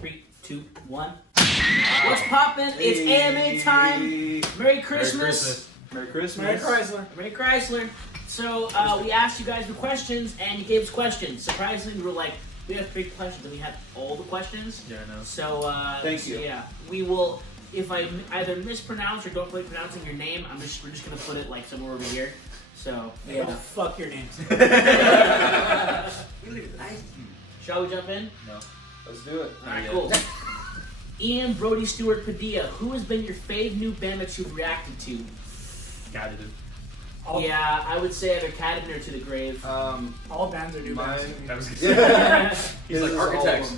3, 2, 1. What's poppin'? It's AMA time. Merry Christmas. Merry Christmas. Merry Chrysler. Merry Chrysler. So we asked you guys for questions, and you gave us questions. Surprisingly, we were like, we have 3 questions, and we had all the questions. Yeah, I know. So thank you. Yeah, we will. If I either mispronounce or don't feel like pronouncing your name, we're just gonna put it like somewhere over here. So Yeah, fuck your names. Shall we jump in? No. Let's do it. All right, cool. Ian Brody Stewart Padilla, who has been your fave new band that you've reacted to? Guided. Yeah, I would say either Cadden or To the Grave. All bands are new bands. He's like architects.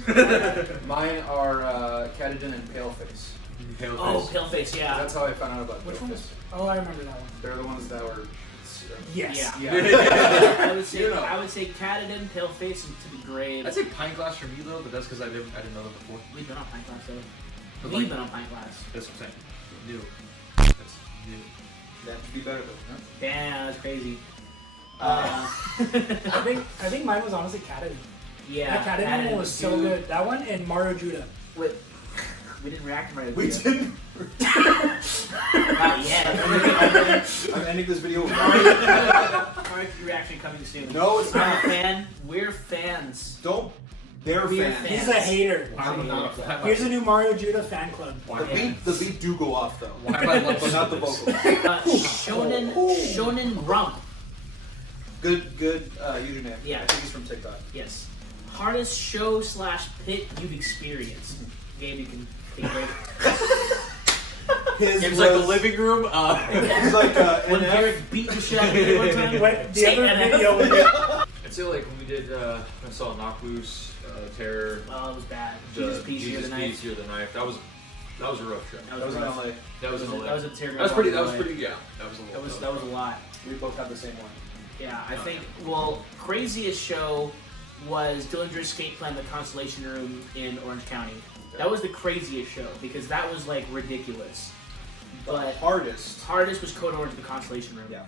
Mine are Catadin and Paleface. Paleface, yeah. That's how I found out about Which Paleface. ones? Oh, I remember that one. They're the ones that were. Yes. Yeah. I would say Cadden, Paleface, and To the Grave. I'd say Pint Glass for me though, but that's because I didn't know them before. We've been on Pint Glass though. But We've like, been on Pint Glass. That's what I'm saying. New. That's new. That should be better though. Huh? Damn, that's crazy. I think mine was honestly Cadden. Yeah. That Cadden one was so good. That one and Mario Judah. Wait, we didn't react to Mario We Judah. didn't. Not yet. I'm ending this video. Mario reaction coming soon. No, it's I'm a not. fan. We're fans. Don't. They're We're fans. He's a hater. Why am I not? Here's a new Mario Judah fan club. The beat do go off though. Why am I lumped But not the into this? vocal. Shonen Rump. Good username. Yeah. I think he's from TikTok. Yes. Hardest show / pit you've experienced. Gabe, you can take a break. His Game's like the living room. He's like When NF. Derek beat the shit out of me one time. Wait, the Say other NF. video was I'd say like when we did, I saw Knock Loose, Terror, Oh, it was bad. Jesus Piece here tonight. Piece here the Knife. That was a rough show. That was in rough. LA. That was in LA. That was a terrible. That was pretty. Yeah. That was a little. That was a lot. We both had the same one. Yeah, I think. Well, craziest show was Dillinger's Skate Plan, the Constellation Room in Orange County. That was the craziest show because that was like ridiculous. But hardest was Code Orange, the Constellation Room. Yeah.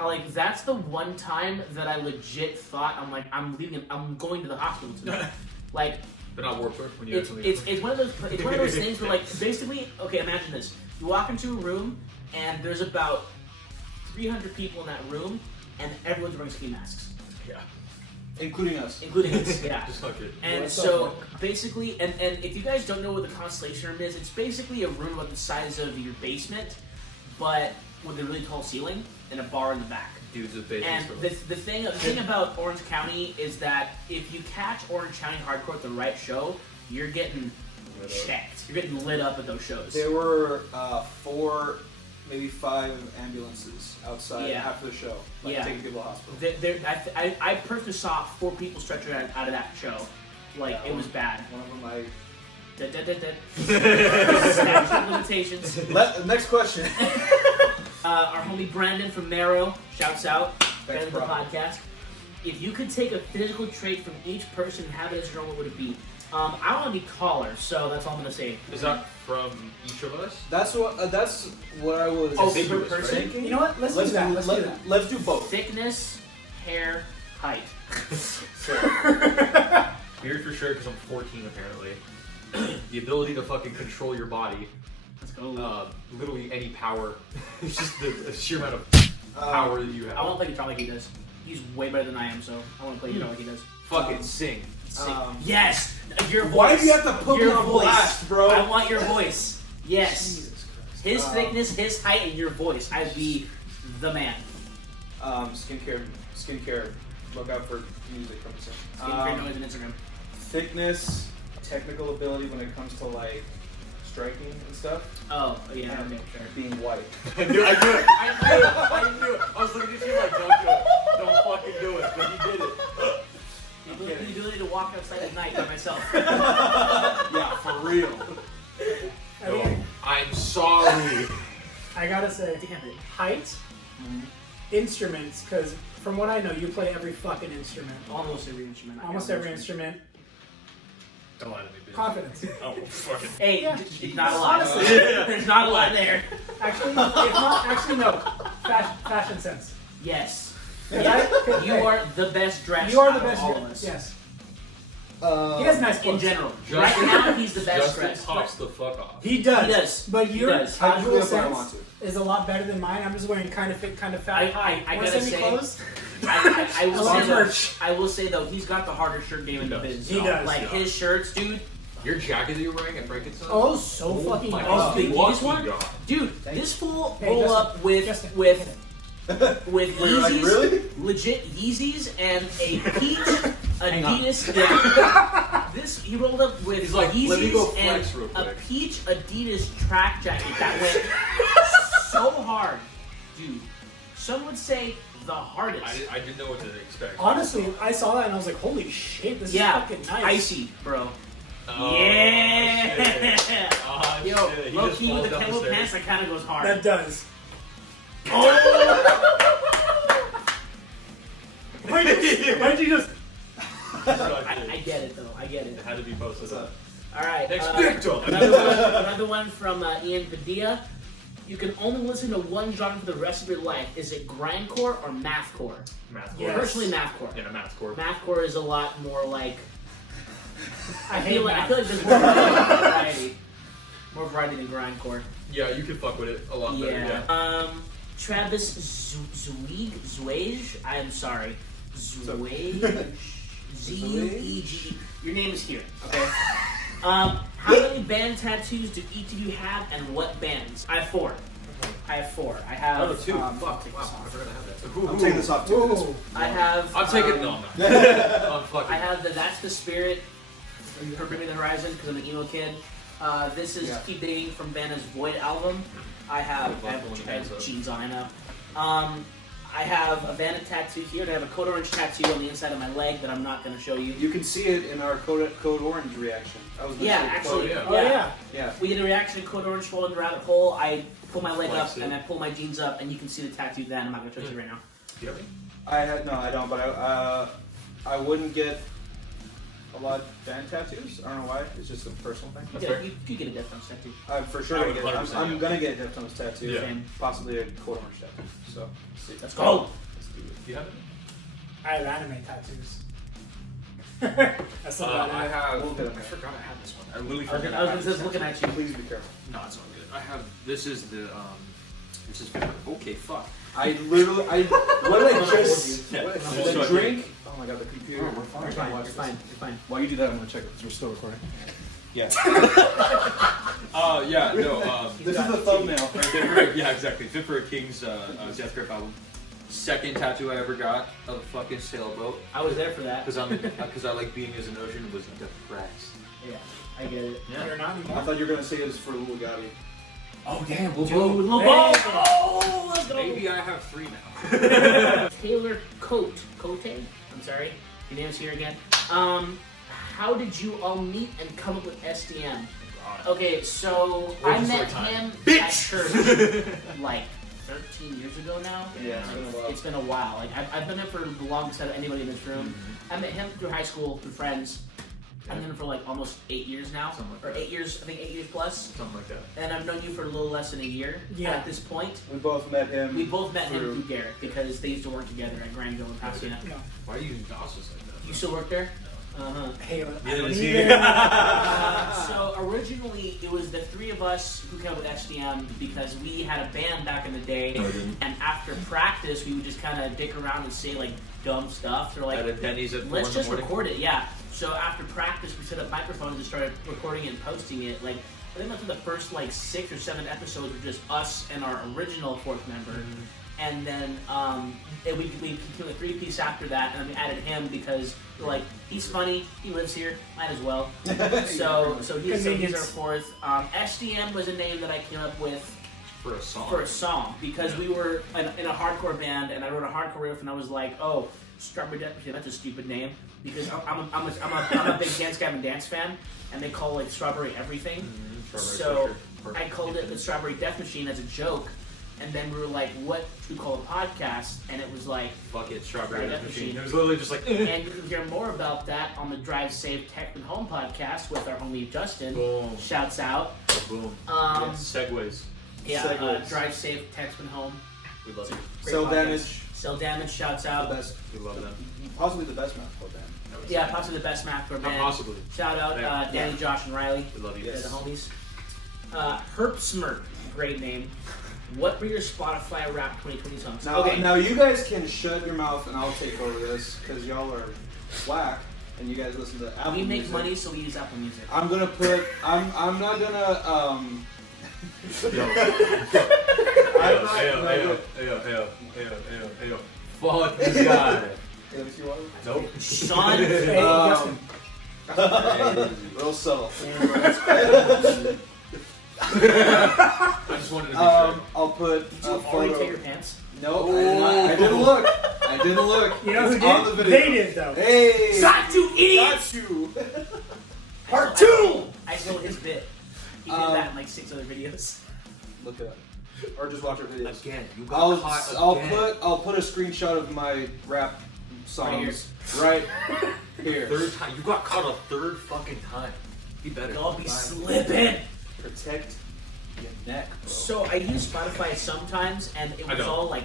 Like that's the one time that I legit thought I'm leaving. I'm going to the hospital tonight. Like. But not Warped Tour when you had something. It's one of those things where like basically okay, imagine this. You walk into a room and there's about 300 people in that room and everyone's wearing ski masks. Yeah. including us. Yeah. Just fuck it. And so basically, and if you guys don't know what the Constellation Room is, it's basically a room about the size of your basement, but with a really tall ceiling and a bar in the back. Dudes with basement And the thing about Orange County is that if you catch Orange County hardcore at the right show, you're getting checked. You're getting lit up at those shows. There were 4, maybe 5 ambulances outside after the show, taking people to the hospital. I personally saw 4 people stretcher out of that show. Like, it was bad. One of them, I... Statute limitations. Next question. Our homie Brandon from Marrow shouts out. Thanks, Friend of the podcast. If you could take a physical trait from each person and have it as your own, what would it be? I want to be taller, so that's all I'm gonna say. Is that from each of us? That's what I was. Oh, per person? thinking. You know what? Let's do that. Let's do both. Thickness, hair, height. Beard for sure, because I'm 14 apparently. The ability to fucking control your body. Let's go. Literally any power. It's just the sheer amount of power that you have. I want to play guitar like he does. He's way better than I am, so I want to play guitar like he does. Fucking sing. Yes, your voice. Why do you have to put me Your on voice. blast, bro? I want your voice. Yes. Jesus Christ. His thickness, his height, and your voice. I'd be the man. Skincare. Look out for music from the Skincare noise on Instagram. Thickness, technical ability when it comes to like striking and stuff. Oh, yeah, And okay, sure. being white. I knew it. I knew it. I was looking at you like, don't do it. Don't fucking do it. But you did it. The ability to walk outside at night by myself. Yeah, for real. I mean, I'm sorry. I gotta say, Damn it. height, instruments, because from what I know, you play every fucking instrument. Almost every instrument. Almost every instrument. Don't lie to me, bitch. Confidence. Oh, fucking. Hey, Yeah. not a lot. Honestly. There's not a lot there. Actually, no. Fashion sense. Yes. Yeah, You are the best dressed You are the out of best. all of us. Yes. He has nice in clothes. general. Right now, he's the best Justin dressed. pops the fuck off. He does. He does. But He your does. I casual do what I want sense to. is a lot better than mine. I'm just wearing kind of fit, kind of fat. I Wanna gotta send me say- clothes? I will love say though, merch. I will say though, he's got the hardest shirt game in the business. He does. Like his shirts, dude. Your jacket that you're wearing at Frankenstein? Oh, so fucking my Oh, God. the Adidas one? God. Dude, Thank this fool Hey, roll Justin. up with Justin. with You're like, Yeezys, really? legit Yeezys, and a peach Hang on. Adidas. Yeah. This he rolled up with He's like, let me go Yeezys and flex real a quick. peach Adidas track jacket that went so hard, dude. Some would say the hardest. I didn't know what to expect. Honestly, I saw that and I was like, holy shit, this Yeah, is fucking nice. icy, bro. Oh, Yeah. shit. Oh, Yo, shit. He low just key falls with the down camo stairs. pants, that kind of goes hard. That does. Oh! Why'd you just... I get it though. I get it. It had to be posted up. All right. Next victim. Another one from Ian Padilla. You can only listen to one genre for the rest of your life. Is it grindcore or mathcore? Mathcore. Yes. Personally, mathcore. Yeah, mathcore. Mathcore is a lot more like. I I hate feel like math. there's more variety. More variety than grindcore. Yeah, you can fuck with it a lot better. Yeah. Travis Zwage. I am sorry. Zwage. Z-U-E-G. Your name is here. Okay. How many band tattoos do each of you have, and what bands? I have 4. I have. Oh, 2. I'll Fuck. take Wow. this I off. forgot I have that. I'm taking this off too. Whoa. I have. I'm taking. No, I'm not. I'm fucking. I have the That's the Spirit for Bring Me the Horizon because I'm an emo kid. This is Yeah. Keep Dating from Banda's Void album. I have jeans on, I know. I have a Bandit tattoo here, and I have a Code Orange tattoo on the inside of my leg that I'm not going to show you. You can see it in our Code Orange reaction. I was Yeah, gonna say actually, yeah. Oh, yeah. Yeah. We get a reaction to Code Orange Swollen Rabbit Hole. I pull my leg Flex up it. and I pull my jeans up, and you can see the tattoo then. I'm not going to show you right now. Do you have any? I don't, but I wouldn't get a lot of band tattoos. I don't know why. It's just a personal thing. That's fair. You get a Deftones tattoo. I'm for sure I gonna would get it. 100%, I'm yeah. gonna get a Deftones tattoo. Yeah. Same. Possibly a Code Orange tattoo. So see. Let's go. Let's do it. Do you have any? I have anime tattoos. That's not I bad. have. We'll get it. I forgot I had this one. I literally I was forgot. gonna just looking at you. Please be careful. No, it's all good. I have. This is the. This is. Okay, fuck. I literally, what did I just? Yeah. What, I'm the just drink? Oh my god, the computer. You're fine. You're fine. You're fine. While you do that, I'm gonna check if we're still recording. Yeah. Yeah, no. This is the thumbnail. Fit for, yeah, exactly. Fit for a King's Death Grip album. Second tattoo I ever got of a fucking sailboat. I was there for that. Because I like being as an ocean was depressed. Yeah, I get it. You're not I anymore. thought you were gonna say it was for Lil Gotti. Oh damn, Dude, little ball. Oh, let's go. Maybe I have 3 now. Taylor Cote. I'm sorry. Your name's here again. How did you all meet and come up with SDM? Okay, so I Origin met story time. him at church like 13 years ago now. Yeah, So it's been a while. Like I've been there for the longest out of anybody in this room. I met him through high school, through friends. I've known him for like almost 8 years now, Something like or that. 8 years. I think 8 years plus. Something like that. And I've known you for a little less than a year Yeah. at this point. We both met him. We both met him through- through Derek because they used to work together at Granville and Pasadena. No. Why are you using DOSes like that? You still work there? Uh-huh. Hey, Yeah, don't it's even- So originally it was the 3 of us who came up with SDM because we had a band back in the day, and after practice we would just kind of dick around and say like dumb stuff. So At a like, Denny's at 4 let's in the just morning? record it, yeah. So after practice we set up microphones and started recording it and posting it. Like I think after the first like 6 or 7 episodes were just us and our original 4th member. And then we continued a 3-piece after that, and then we added him because we're like, he's funny, he lives here, might as well. So he's our 4th. SDM was a name that I came up with For a song. for a song because we were in a hardcore band, and I wrote a hardcore riff, and I was like, oh, Strawberry Death Machine, that's a stupid name because I'm a big Dance Gavin Dance fan, and they call like Strawberry everything. So I called it the Strawberry Death Machine as a joke. And then we were like, what should we call a podcast? And it was like, Fuck it, Strawberry Death Death Machine. Machine. It was literally just like, and you can hear more about that on the Drive Safe Tech and Home podcast with our homie Justin. boom, Shouts out. boom. Um, Segues. yeah, Drive Safe Tech and Home. We love you. Great Cell podcast. Damage. Cell Damage. Shouts The out. best, We love them. possibly the best metalcore band. Yeah, possibly the best mathcore band. Possibly. Shout out Danny, Josh, and Riley. We love you. They're the homies. Herb Smirk, great name. What were your Spotify Rap 2020 songs? Now you guys can shut your mouth and I'll take over this because y'all are whack and you guys listen to Apple We make Music. money, so we use Apple Music. I'm gonna put. I'm not gonna. Ayo. Fuck this guy. Nope. Sean. Real subtle. I just wanted to be sure. I'll put Did you already take your pants? No, I didn't look. I didn't look. You know who It's on the did? video. They did, though. Hey! Got you, idiots! Got you! Part 2! I stole his bit. He did that in like 6 other videos. Look it up. Or just watch our videos. Again, you got caught again. I'll put a screenshot of my rap songs right here. Third time. You got caught a third fucking time. Be better. Y'all be slipping. Protect your neck, bro. So I use Spotify sometimes, and it was all like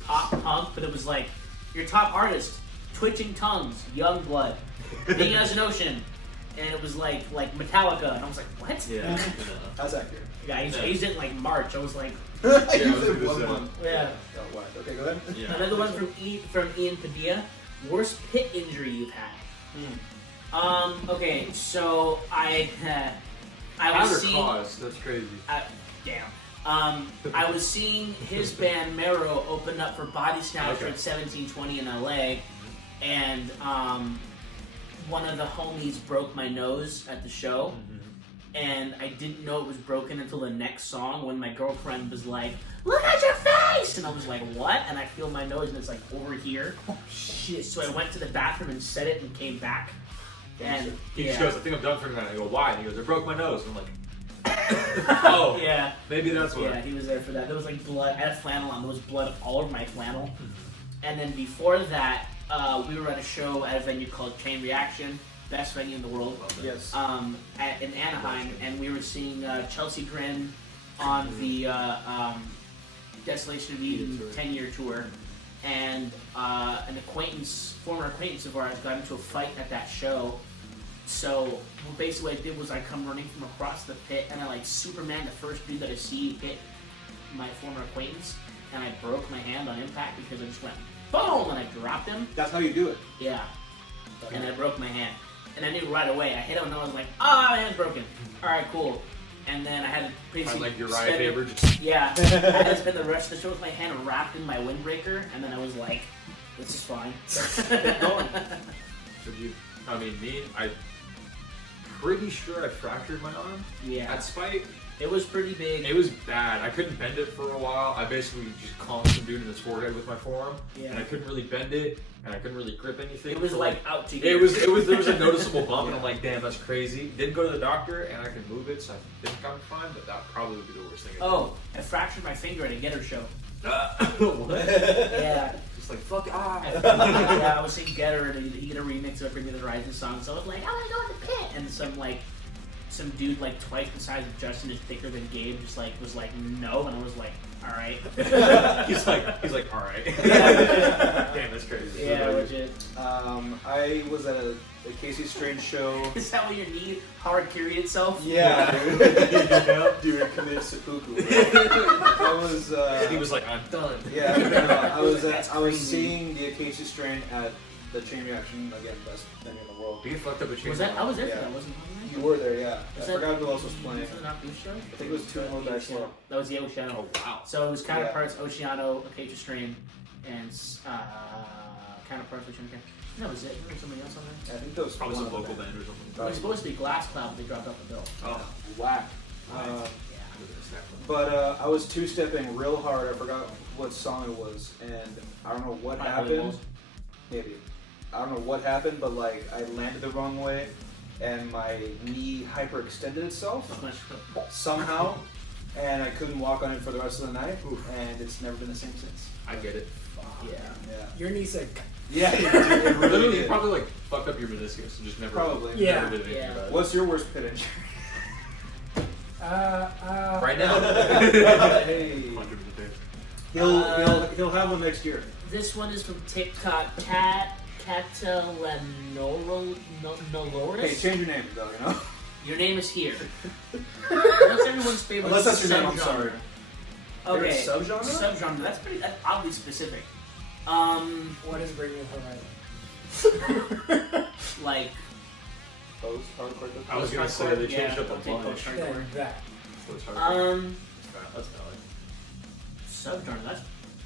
pop punk, but it was like your top artist, Twitching Tongues, Youngblood, Big as an Ocean, and it was like Metallica, and I was like, what? Yeah. How's that here? Yeah, I used it in like March. I was like, I I used was it gonna 1 say. month. yeah. Oh, wow. Okay, go ahead. Yeah. Another one from Ian Padilla. Worst pit injury you've had? Okay, so I was seeing. Cause. That's crazy. Damn. I was seeing his band Mero open up for Body Snatcher at 1720 in LA, and one of the homies broke my nose at the show, and I didn't know it was broken until the next song when my girlfriend was like, "Look at your face!" And I was like, "What?" And I feel my nose and it's like over here. Oh shit! So I went to the bathroom and set it and came back. And He just goes, I think I'm done for tonight. I go, why? And he goes, I broke my nose. And I'm like, oh, yeah. Maybe that's what. Yeah, he was there for that. There was like blood. I had flannel on. There was blood all over my flannel. And then before that, we were at a show at a venue called Chain Reaction, best venue in the world. Yes. In Anaheim, and we were seeing Chelsea Grin on the Desolation of Eden 10-year tour. And an former acquaintance of ours, got into a fight at that show. So basically what I did was I come running from across the pit, and I like Superman, the first dude that I see, hit my former acquaintance, and I broke my hand on impact because I just went boom and I dropped him. That's how you do it. Yeah. And I broke my hand. And I knew right away. I hit him and I was like, my hand's broken. Alright, cool. And then I had to basically like Uriah spend Faber just... Yeah. I had to spend the rest of the show with my hand wrapped in my windbreaker, and then I was like, this is fine. I'm pretty sure I fractured my arm. Yeah. At Spike. It was pretty big. It was bad. I couldn't bend it for a while. I basically just conked some dude in his forehead with my forearm, and I couldn't really bend it, and I couldn't really grip anything. It was like out to There was a noticeable bump, and I'm like, damn, that's crazy. Didn't go to the doctor, and I can move it, so I think I'm fine. But that probably would be the worst thing. I fractured my finger at a Getter show. What? Yeah. Just like fuck Yeah, I was seeing Getter, and he did a remix of Bring Me the Horizon song, so I was like, I want to go in the pit, and some dude like twice the size of Justin is thicker than Gabe just like was like no, and I was like, all right. he's like all right. Yeah. Damn, that's crazy. Yeah, legit. I was at a Casey Strange show. Is that when your knee hard carried itself? Yeah, dude, committed seppuku. I was. He was like, I'm done. Yeah, no, I was crazy. seeing the Acacia Strain at the Chain Reaction, again, best venue in the world. You fucked up a chain. Was that? I was there for Yeah. that. Wasn't You were there, yeah. Was I that- forgot who else was playing. Was it not Boost Show? I think it was Two More Dice Slow. That was the Oceano. Oh wow. So it was counterparts Oceano, Acacia Strain, and counterparts Oceano. That was it. There was somebody else on there. I think that was Probably one some of local them. band or something. It was supposed to be Glass Cloud, but they dropped off the bill. Oh. Whack. But I was two-stepping real hard. I forgot what song it was, and I don't know what happened. Maybe. I don't know what happened, but like I landed the wrong way, and my knee hyperextended itself somehow, and I couldn't walk on it for the rest of the night, and it's never been the same since. I get it. Yeah. Yeah. Your knee said, Yeah, it really Literally, you did. probably like fucked up your meniscus and just never. Probably. Yeah. Never did anything Yeah. about it. What's your worst pit injury? Right now. Hey. 100%. He'll have one next year. This one is from TikTok. Cat Catalanoloris. Hey, change your name, though, you know? Your name is here. What's everyone's favorite Unless that's your name, I'm subgenre? sorry. Okay. Favorite subgenre? Subgenre. That's oddly specific. What is Bring Me Horizon? Like. Post hardcore. I was gonna say they changed up a bunch. Post-hardcore. That. That's valid. Subgenre.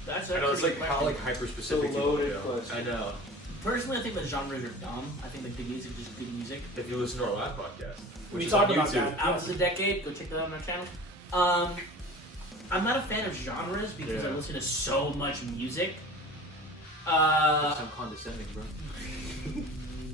That's I know it's like actually how like hyper specific. So loaded question. I know. Personally, I think the genres are dumb. I think the good music is just good music. If you listen to our last podcast, which We is talked on about YouTube. that. Out of the decade, go check that out on our channel. I'm not a fan of genres because I listen to so much music. I'm condescending, bro.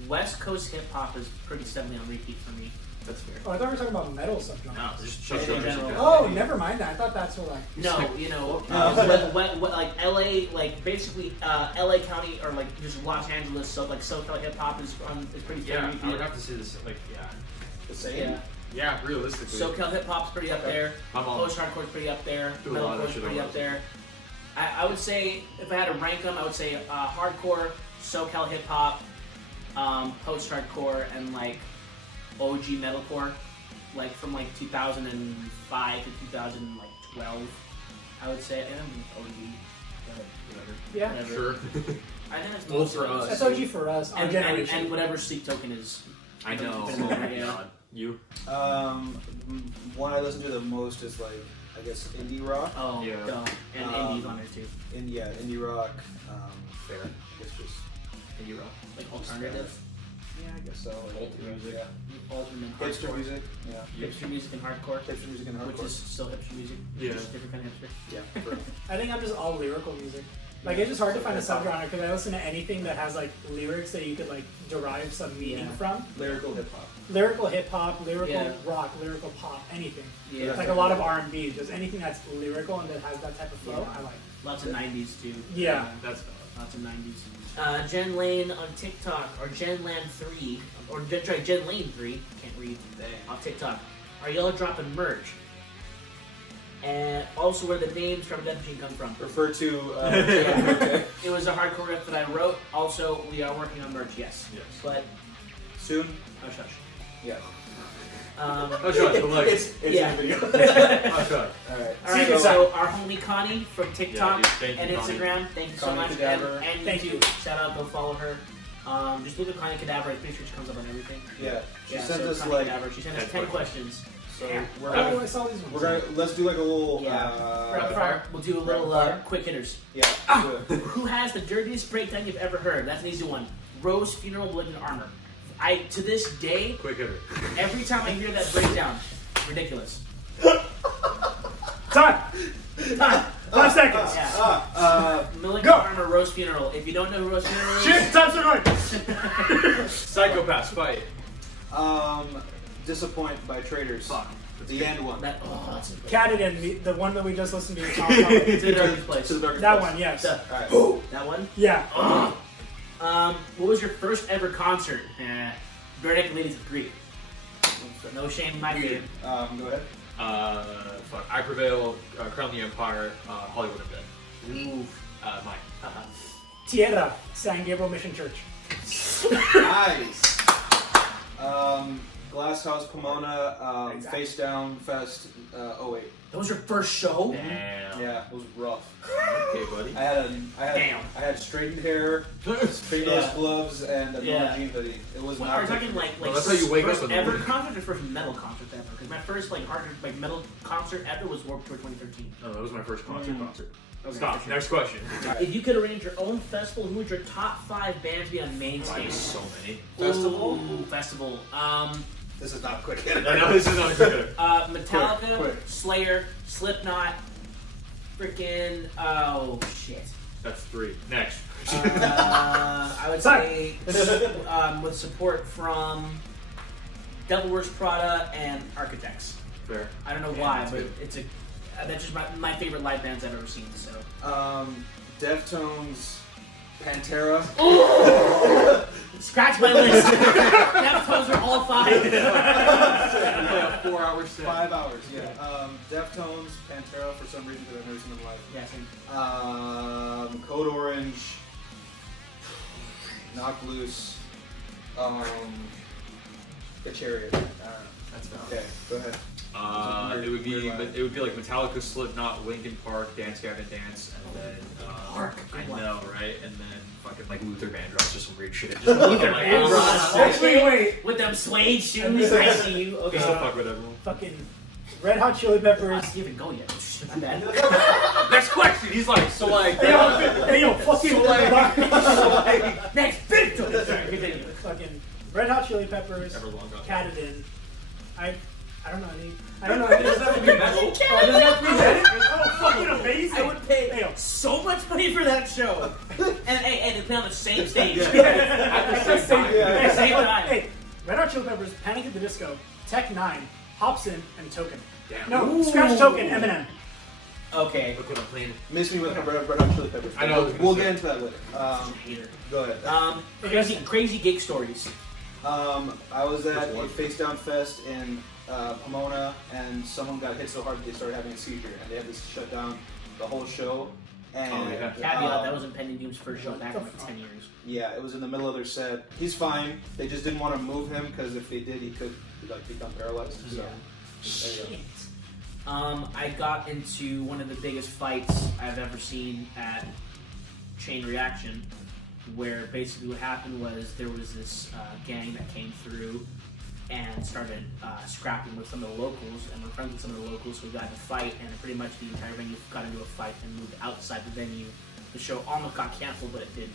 West Coast hip hop is pretty steadily on repeat for me. That's fair. Oh, I thought we were talking about metal subgenres. No, just In shut general. Oh, never mind that. I thought that's what like. No, you know, like LA, like basically LA County or like just Los Angeles, so like SoCal hip hop is pretty steady Yeah, repeat. I would have to say this. Like, yeah, The same? Yeah. yeah, realistically. SoCal hip hop's pretty up there. I'm on. Post hardcore's pretty up there. Do a lot of that Metalcore's shit pretty on up there. I would say if I had to rank them, I would say hardcore, SoCal hip hop, post hardcore, and like OG metalcore, like from like 2005 to 2012. I would say I don't think it's OG, but Whatever. Yeah. whatever. Sure. I think that's Well, most for of us. That's OG for us. Our and generation. whatever Sleep Token is. I know. Keep it in Oh my there, yeah. god. You? One I listen to the most is like, I guess, indie rock. Oh, Yeah. duh. And Indie's on there too. Indie rock. Fair. I guess just, Indie rock. Like alternative. yeah, I guess so. Like, Alt music. Yeah. Alternate Hipster hardcore. music. Yeah. Hipster music and hardcore. Hipster music and Which hardcore. is still hipster music. Yeah. Just different kind of hipster. Yeah. For, I think I'm just all lyrical music. Like it's just hard to find a subgenre because I listen to anything that has like lyrics that you could like derive some meaning Yeah. from. lyrical hip hop. Lyrical hip hop, lyrical Yeah. rock, lyrical pop, anything. Yeah. It's like a lot of R&B, just anything that's lyrical and that has that type of flow. Yeah. I like. Lots of 90s too. Yeah. That's Lots of 90s. Jen Lane on TikTok, or JenLan3, or Jen Lane 3, can't read, on TikTok. Are y'all dropping merch? And also where the name Trevor Death Machine come from. Refer to. Yeah. It was a hardcore riff that I wrote. Also, we are working on merch, yes. Yes. But, Soon. hush hush. Yeah. Oh, sure. But like, It's Yeah. in the video. oh, sure. Alright. Alright, Secret so our homie Connie from TikTok dude, thank you, and Connie. Instagram, thank you so Connie much. Cadaver. And Thank YouTube. Shout out, go follow her. Just look at Connie Cadaver, I'm pretty sure she comes up on everything. Yeah. She Yeah, sent so us Connie like. Cadaver. She sent us 10 10 questions. So Yeah. we're Oh, gonna. I saw these ones. We're gonna. Let's do like a little. Yeah. Rapid fire. We'll do a little Rapid fire. quick hitters. Yeah. Who has the dirtiest breakdown you've ever heard? That's an easy one. Rose Funeral Blood and Armor. To this day, Quick hitter. every time I hear that breakdown, ridiculous. Time. 5 seconds. Yeah. Milligan go. Armor, Rose Funeral. If you don't know who Rose Funeral is, Shit. Time's running. Psychopaths fight. Disappoint by Traders. fuck. The end one. That's a Cadden, the one that we just listened to. Talk about. It's a darkest place. To the darkest That place. one, yes. Alright. That one? Yeah. What was your first ever concert? Bare Naked Ladies of Greek. No shame in my game. Go ahead. Fuck. I Prevail, Crown the Empire, Hollywood Undead. Ooh. Mine. Tierra, San Gabriel Mission Church. Nice. Glass House Pomona, Exactly. Face Down Fest, 08. That was your first show? Damn. Yeah, it was rough. Okay, buddy. Damn. I had straightened hair, fingerless Yeah. gloves, and a Yeah. jean hoodie. It was Well, not are we talking like Well, that's how you wake first up in the ever morning. concert or first metal concert ever? Because my first like hard like metal concert ever was Warped Tour 2013. No, that was my first concert. Okay, Stop. for sure. Next question. If you could arrange your own festival, who would your top 5 bands be on main I stage? have so many. Festival? Ooh, festival. This is not quick. No, this is not a good hitter. Metallica, Quick. Slayer, Slipknot, freaking oh shit. That's 3. Next. I would say with support from Devil Wears Prada and Architects. Fair. I don't know Yeah, why, that's but good. it's that's just my favorite live bands I've ever seen. So Deftones, Pantera. scratch my list. Deftones are all 5. 4 hours set. 5 hours, yeah. Deftones, Pantera for some reason because I've never seen them live. Yeah, same. Code Orange. Knock Loose, The Chariot. That's valid. Okay, go ahead. It would be like Metallica, Slipknot, Linkin Park, Dance Gavin Dance, and then Park. I know, right? And then fucking like Luther Vandross, just some weird shit. Just Luther like, Vandross. Actually, wait. With them suede shoes, I see you. Okay. Just to fuck with everyone. Fucking Red Hot Chili Peppers. I didn't even go yet. My bad. Next question. He's like, so like, Hey, yo, fucking Next victim. Sorry, continue. fucking Red Hot Chili Peppers. Never long gone. Katadin. I don't know any. I don't know any. Does that have to be metal? Oh, does that present it? Oh, fucking amazing! I would pay Hey, yo. so much money for that show. And hey, they play on the same stage. At the same time. At the same time. Hey, Red Hot Chili Peppers, Panic at the Disco, Tech 9, Hobson, and Token. Damn. No, Ooh. scratch Token, Eminem. Okay. Look what I'm playing. Miss me with the Red Hot Chili Peppers. I know. We'll get into that later. Hater. Go ahead. Crazy gig stories. I was at a Face Down Fest in Pomona, and someone got hit so hard that they started having a seizure, and they had to shut down the whole show. And yeah. Caveat, that was Impending Doom's first show back in like 10 years. yeah, it was in the middle of their set. He's fine. They just didn't want to move him because if they did, he could like become paralyzed. So, there you go. I got into one of the biggest fights I've ever seen at Chain Reaction, where basically what happened was there was this gang that came through and started scrapping with some of the locals, and we're friends with some of the locals, so we got in a fight, and pretty much the entire venue got into a fight and moved outside the venue. The show almost got canceled, but it didn't.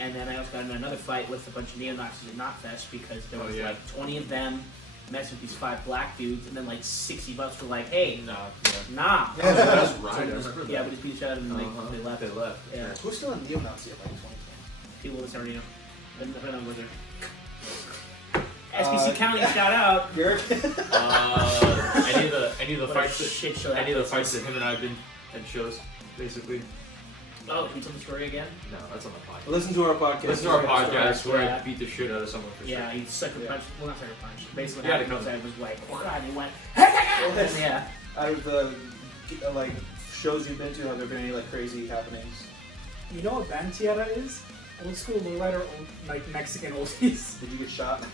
And then I also got into another fight with a bunch of neo-Nazis at Knotfest because there was like 20 of them messing with these 5 black dudes, and then like 60 bucks were like, hey, nah. That's right. I remember that. Yeah, we just beat each other and they left. They left. Yeah. Who's still a neo-Nazi at like 20? People with already know. Been on with her. SBC County, shout out. Garrett? I knew the What a fights. shit show. I knew the fights that him and I have been at shows, basically. Oh, can you tell the story again? No, that's on the podcast. Listen to our podcast. Listen to our podcast where Yeah. I beat the shit out of someone for Yeah, sure. he sucker punch. Well, not sucker punch. Basically, Yeah, what they happened was I was like, and he went, Yes. yeah. Out of the like shows you've been to, have there been any like crazy happenings? You know what band Tierra is? Old school lowrider, like Mexican oldies. Did you get shot?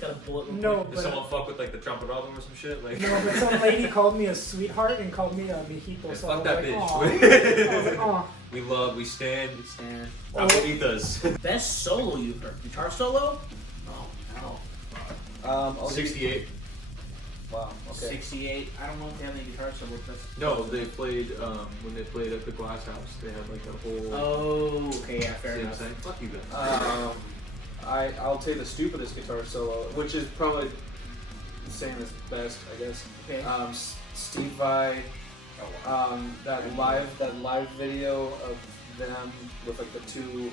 Got a bullet. No, Did but someone fuck with like the trumpet album or some shit? Like, no, but some lady called me a sweetheart and called me a mijito. Hey, So fuck I was that like, bitch. aw. I was like, aw. we love, we stand, Stand. abuelitas. Best solo you've heard? Guitar solo? Oh, no. I'll give you- 68. Wow. Okay. 68. I don't know if they have any guitar solos. But No, they played when they played at the Glass House. They had like a whole. oh, okay, yeah, fair See what I'm enough. saying? Fuck you guys. I'll take the stupidest guitar solo, which is probably the same as best, I guess. Okay. Steve Vai, that live video of them with like the 2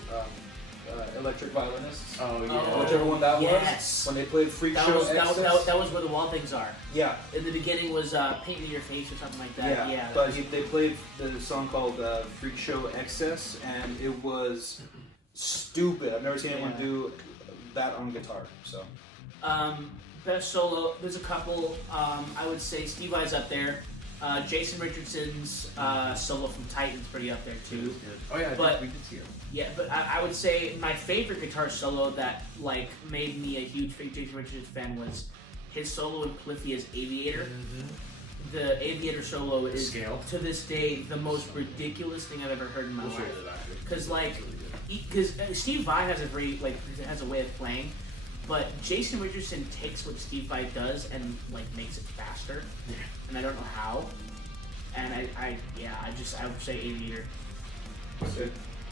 electric violinists. Oh yeah. Whichever one that Yes. was. When they played Freak That Show was, Excess. that was where the wall things are. Yeah. In the beginning was Paint Me Your Face or something like that. Yeah. But they played the song called Freak Show Excess, and it was stupid. I've never seen anyone do that on guitar. So. Best solo, there's a couple. I would say Steve Vai's up there. Jason Richardson's solo from Titan's pretty up there too. Oh yeah, But- we did see him. Yeah, but I would say my favorite guitar solo that like made me a huge Jason Richards fan was his solo in Polyphia's Aviator. The Aviator solo is Scale. to this day the most ridiculous thing I've ever heard in my We'll show life. you that after. Because like, because Steve Vai has a very has a way of playing, but Jason Richardson takes what Steve Vai does and like makes it faster, and I don't know how. And I would say Aviator.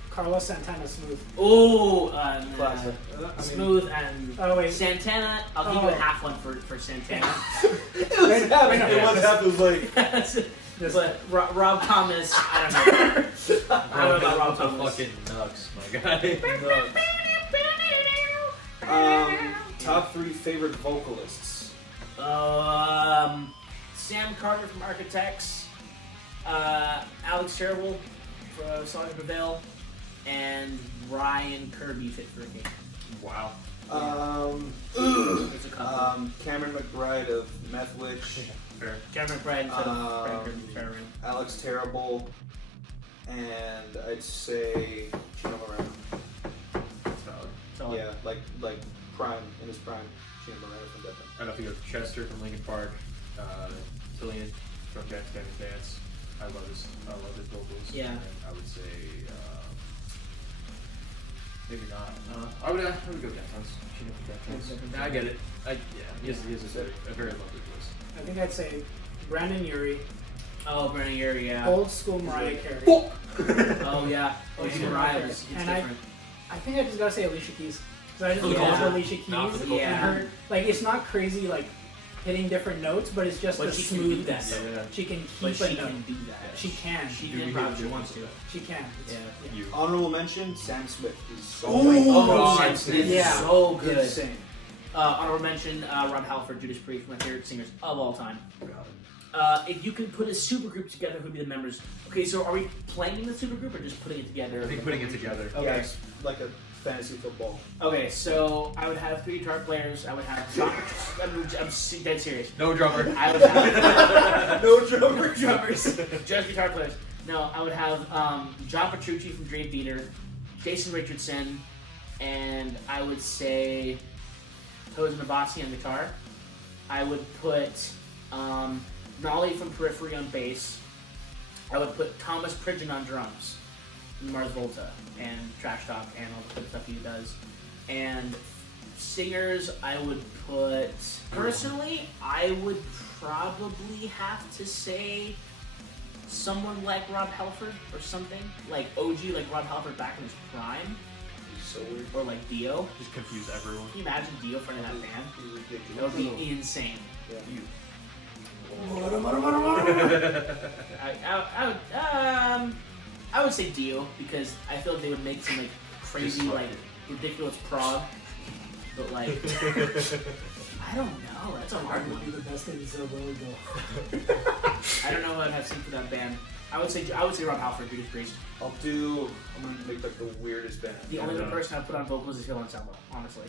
Carlos Santana Smooth. Oh, Classic. Smooth and Oh wait. Santana. I'll give you a half one for Santana. It was half. It was like. But Rob Thomas, I don't know. I don't know about Rob The Thomas. fucking nuts, my guy. Top 3 favorite vocalists. Sam Carter from Architects, Alex Terrible from Song of Prevail, and Ryan Kirby Fit for a King. Wow. There's a couple. Cameron McBride of Meth Witch. Fair. Cameron McBride instead of Ryan Kirby. Fair enough. Alex Terrible. and I'd say Chino Moreno. Solid. Yeah, like prime in his prime, Chino Moreno from Death. I don't know if you go Chester from Linkin Park, Killian from Dance Dance Dance. I love his vocals. Yeah. And I would say maybe not. I would go Deftones. Chino from Deftones. I get it. He has a very lovely voice. I think I'd say Brandon Urie, Oh, Brandon Urie, yeah. old school Mariah Carey. Oh, yeah. Oh, Yeah. Mariah was And different. I think I just gotta say Alicia Keys. Because I just Yeah. love Alicia Keys. Not for the And Yeah. her, like, it's not crazy, like, hitting different notes, but it's just But the she can do that. smoothness. Yeah. She can But keep she a note. can do that. She can. She Do can we probably need she to wants to. She can. It's- Yeah. You. Honorable mention: Sam Smith. He's so Oh, God. Sam Smith is Yeah. so good. insane. Honorable mention, Rob Halford, Judas Priest, my favorite singers of all time. If you could put a supergroup together, who'd be the members? Okay, so are we playing the supergroup or just putting it together? I think putting it together. Okay. Yeah, it's like a fantasy football. Okay, so I would have 3 guitar players. I would have John. I'm dead serious. No drummer. I would have No drummer. drummers, just guitar players. No, I would have John Petrucci from Dream Theater, Jason Richardson, and I would say Toza Nabasi on guitar. I would put Nolly from Periphery on bass. I would put Thomas Pridgeon on drums, Mars Volta, and Trash Talk, and all the good stuff he does. And singers, I would put... Personally, I would probably have to say someone like Rob Halford or something. Like OG, like Rob Halford back in his prime. He's so weird. Or like Dio. Just confuse everyone. Can you imagine Dio fronting that band? He's ridiculous. That would be insane. Yeah. I would say Dio because I feel like they would make some like crazy, like ridiculous prog, but like I don't know. That's a hard Would be one. the best thing to say Willie go. I don't know what I'd have seen for that band. I would say Rob Halford, Judas Priest. I'm gonna make like the weirdest band. The only other person I'd put on vocals is Phil Anselmo, honestly.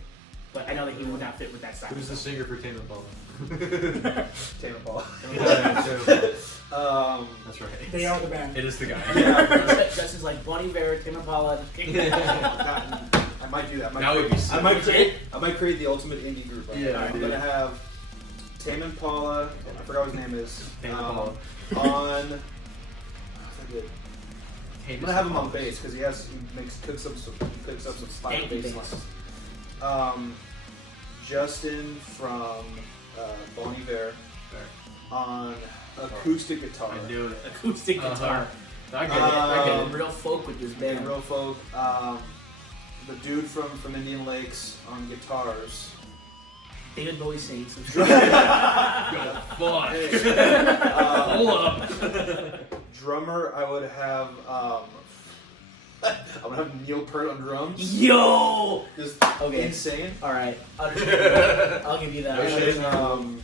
But I know that he would not fit with that style. Who's the singer for Tame Impala? Tame Impala. That's right. They are the band. It is the guy. Yeah. Justin's like Bon Iver, Tame Impala. I might do that. That would be sick. I might create the ultimate indie group. Yeah, I'm dude. gonna have Tame Impala. I forgot what his name is. Tame Impala. On. Tame I'm gonna have him on Impala. bass because he cooks up some fire Stanky bass bass. lines. Justin from Bon Iver on acoustic guitar. I knew it. Acoustic guitar. I get it. I get it. Real folk with this Yeah, band. real folk. The dude from Indian Lakes on guitars. David Bowie singing some Yo, fuck. Hold up. Drummer, I would have. I'm gonna have Neil Peart on drums. Yo! Just Okay. insane. Alright, I'll give you that. And then,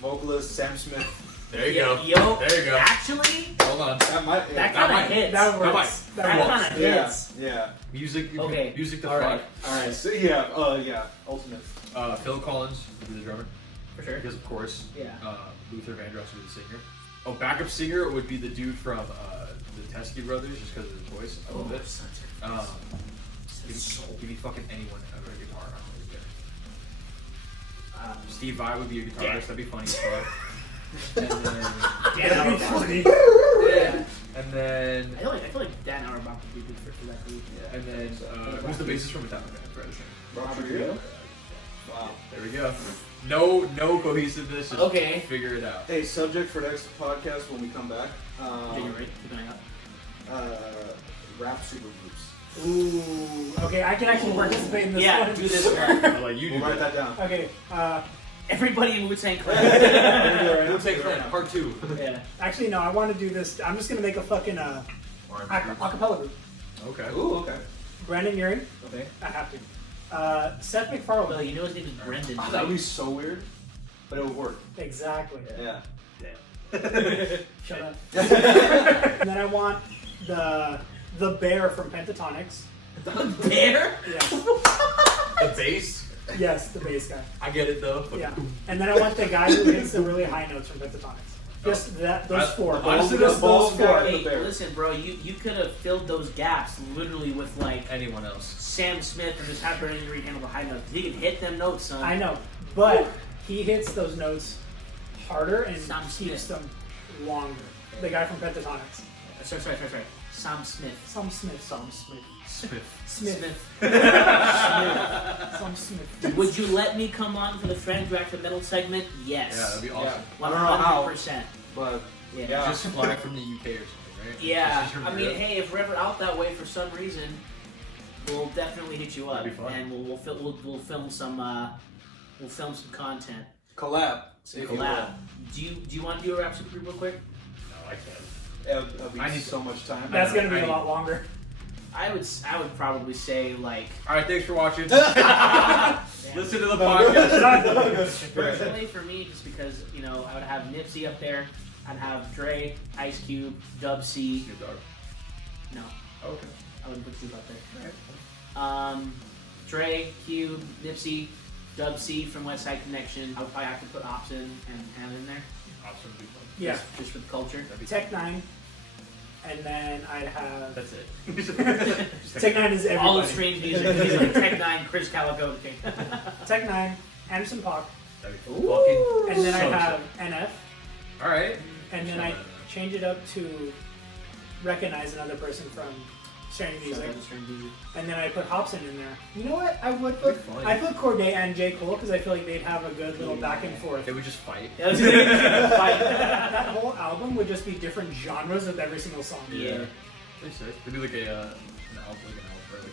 vocalist Sam Smith. There you go. Yo, There you go. actually, Hold on. That might. that That kind might- of hits. That That works. That That works. kind of yeah, hits. yeah. Music. Okay. Music to Alright, fuck. alright. So, yeah. Yeah. Ultimate. Phil Collins would be the drummer. For sure. Because of course. Yeah. Luther Vandross would be the singer. Oh, backup singer would be the dude from the Teskey Brothers, just because of his voice. I love it. such Give me fucking anyone ever a guitar. I'm really good. a... Steve Vai would be a guitarist. Yeah. That'd be funny as fuck. And then, That'd be funny. Yeah. and then, I feel like Dan Auerbach would be good for that group. and then, who's the bassist from Metallica? Fred Astaire. Rob Trujillo? Wow. There we go. No cohesiveness. Just Okay. Figure it out. Hey, subject for next podcast when we come back. January, coming up. Rap supergroups. Ooh. Okay, I can actually participate in this Yeah, one. do this one. Like you do We'll write that down. Okay, Everybody in Wu-Tang Clan. We'll take that. Part 2. Yeah. actually, no, I want to do this. I'm just going to make a fucking acapella group. Okay. Ooh, okay. Brandon Urie, Okay. I have to. Seth MacFarlane. Well, you know his name is Brendan. Oh, that would be so weird, but it would work. Exactly. Yeah. Shut up. And then I want the bear from Pentatonics. The bear? Yes. The bass. Yes, the bass guy. I get it though. But Yeah. And then I want the guy who hits the really high notes from Pentatonics. Just those four. Honestly, Just those four. Hey, listen, bro, you could have filled those gaps literally with like anyone else. Sam Smith and just have Brandon Reed handle the high notes. He can hit them notes, son. I know, but he hits those notes harder and Sam keeps Smith. them longer. The guy from Pentatonics. Sorry. Sam Smith. Sam Smith. Smith. Sam Smith. Would you let me come on for the Friend React the Metal segment? Yes. Yeah, that'd be awesome. I don't know how, 100%. but Yeah. Just fly from the UK or something, right? Yeah. Just from I mean, Europe. hey, if we're ever out that way for some reason, we'll definitely hit you up, That'd be fun. and we'll film some content. collab. Collab. Do you want to do a rap super group real quick? No, I can't. It'll be I need so much time. That's gonna be I a lot longer. I would probably say like Alright, thanks for watching. yeah. Listen to the podcast. Personally, for me, just because I would have Nipsey up there, I'd have Dre, Ice Cube, Dub C. Snoop Dogg. No, Okay. I wouldn't put Cube up there. Dre, Cube, Nipsey, Dub C from West Side Connection. I would probably have to put Opsin and Hannah in there. Awesome, be fun. Yeah. Just for the culture. That'd be Tech 9, and then I'd have That's it. Tech 9 is All of everybody. strange music. He's like Tech 9, Chris Calico. Okay. Tech 9, Anderson .Paak, That'd be Ooh. fucking and then so I'd have sick. NF, Alright. and then I'd change it up to recognize another person from Strange Music, and then I put Hobson in there. You know what? I would put Funny. I put Corday and J. Cole because I feel like they'd have a good little back and forth. They would just fight. Yeah, that's gonna fight. That whole album would just be different genres of every single song. Yeah. Pretty sick. It'd be like an album, or like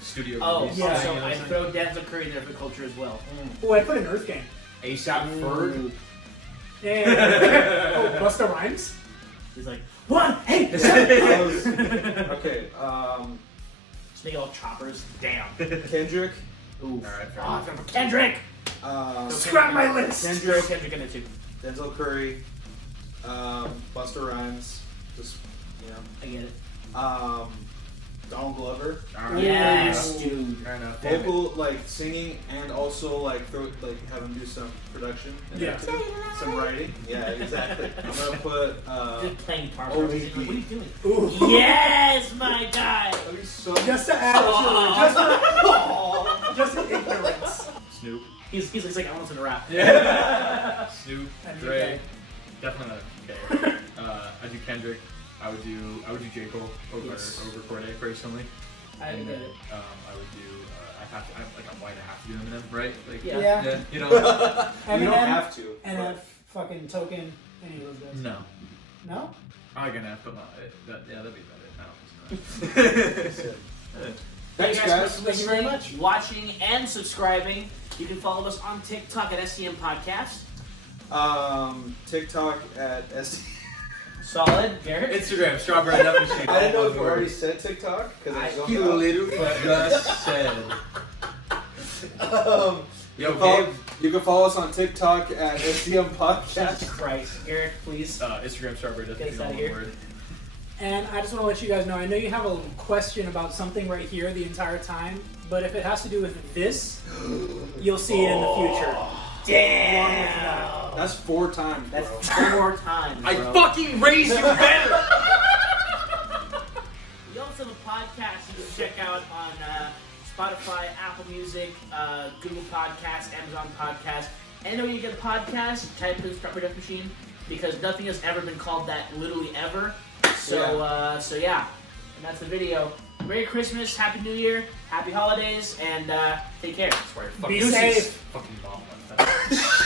a studio Oh, release. yeah. so thing, I throw Denzel Curry in there for culture as well. Oh, I put an Earth Gang. ASAP Ferg. Yeah. Oh, Busta Rhymes. He's like, 1, 8, Okay, Just make it all choppers. Damn. Kendrick. Ooh. Alright, fair Oh, enough. for Kendrick. Scrap my list. Throw Kendrick in it too. Denzel Curry. Busta Rhymes. Just, I get it. Donald Glover. Alright. Yes, Fair dude. Fair enough. Damn it. Vocal, like singing, and also like have him do some production. and Yeah. some writing. Yeah, exactly. I'm gonna put. Just playing guitar. ODB. What are you doing? Ooh. Yes, my guy. That'd be so. Just to add, just for ignorance. Snoop. He's like, I want to rap. Yeah. Snoop. And Dre. DK. Definitely not okay. I do Kendrick. I would do J. Cole over Corday personally. I And get then it. I would do I'm white, I have to do Eminem, right? Like Yeah. Yeah. you know. You Eminem, don't have to. NF, fucking Token, any of those guys. No. No? I like NF, but not that'd be better. No. Thank you Thanks, guys guys. for Thank you very listening, much. watching, and subscribing. You can follow us on TikTok at SCM Podcast. TikTok at SD. Solid, Garrett. Instagram, strawberry nut machine. I didn't know if we already said TikTok because I I- zoned out. just said. Yo, Gabe. You can follow us on TikTok at SDM Podcast. Jesus Christ, Garrett, please. Instagram, strawberry nut Get us machine, outta all here. one word. And I just want to let you guys know, I know you have a question about something right here the entire time, but if it has to do with this, you'll see it in the future. Damn. That's 4 times, bro. That's 4 times, I bro. fucking raised you better. We also have a podcast you can check out on Spotify, Apple Music, Google Podcasts, Amazon Podcasts. Anywhere you get a podcast, type in Strawberry Death Machine, because nothing has ever been called that literally ever. So, yeah. And that's the video. Merry Christmas, Happy New Year, Happy Holidays, and take care. Swear, Be fucking safe. fucking bomb like that.